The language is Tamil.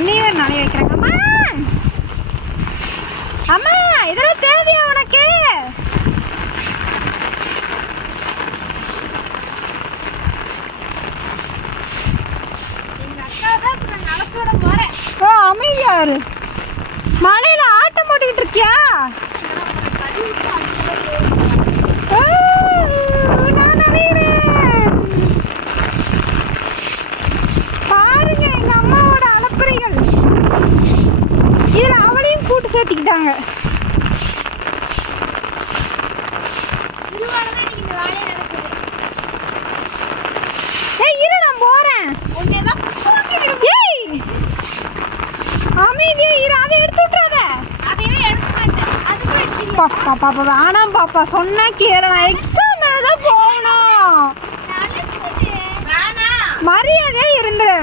வெந்நீர் நனைய வைக்கிறாங்க. அம்மா அம்மா இதெல்லாம் தேவையா உனக்கு? ஓ அமைதியாரு, மழையில ஆட்டம் போட்டுக்கிட்டு இருக்கியா? நான் நினைக்கிறேன் பாருங்க எங்க அம்மாவோட அலப்பறைகள். இதுல அவளையும் கூட்டு சேர்த்துக்கிட்டாங்க. இரு நான் போறேன். அமைதியா இரு, அதை எடுத்து விட்டுறாத. பாப்பா வேணாம் பாப்பா, சொன்னா கேளு, நான் எக்ஸாம் எழுத போகணும். மரியாதையா இருந்துரு.